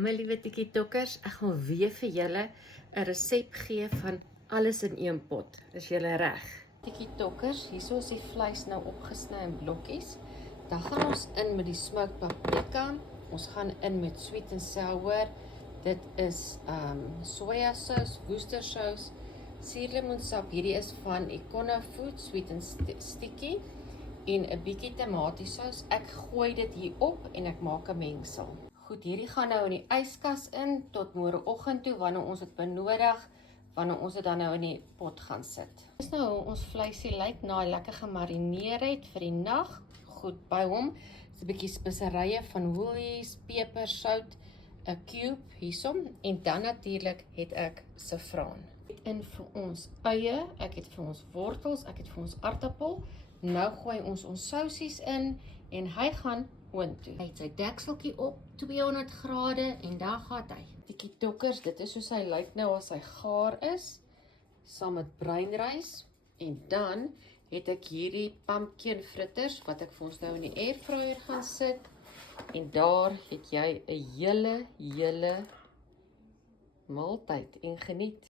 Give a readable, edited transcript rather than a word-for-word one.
my liewe tikkie-tokkers, ek gaan weer vir julle 'n resep gee van alles in een pot. Is julle reg? Tikkie-tokkers, hierso is die vleis nou opgesny in blokkies. Dan gaan ons in met die smoked paprika. Ons gaan in met sweet and sour. Dit is sojasous, worcestersauce, suurlemoensap. Hierdie is van Icona Food, sweet and sticky. En 'n bietjie tomatiesous. Ek gooi dit hier op en ek maak 'n mengsel. Goed, hierdie gaan nou in die yskas in tot môreoggend toe wanneer ons dit benodig, wanneer ons dit dan nou in die pot gaan sit. Dis nou hoe ons vleisie lyk na hy lekker gemarineer het vir die nag. Goed, by hom is 'n bietjie speserye van woolies, peper, sout, 'n cube hiersom en dan natuurlik het ek saffraan. In vir ons eie, ek het vir ons wortels, ek het vir ons aartappel. Nou gooi ons sousies in en hy gaan oontoe. Hy het sy dekseltjie op 200 grade en daar gaan hy. Tikkie-tokkers, dit is soos hy lyk nou as hy gaar is, saam met bruinrys. En dan het ek hierdie pumpkin fritters wat ek vir ons nou in die airfryer gaan sit. En daar het jy 'n hele maaltyd en geniet.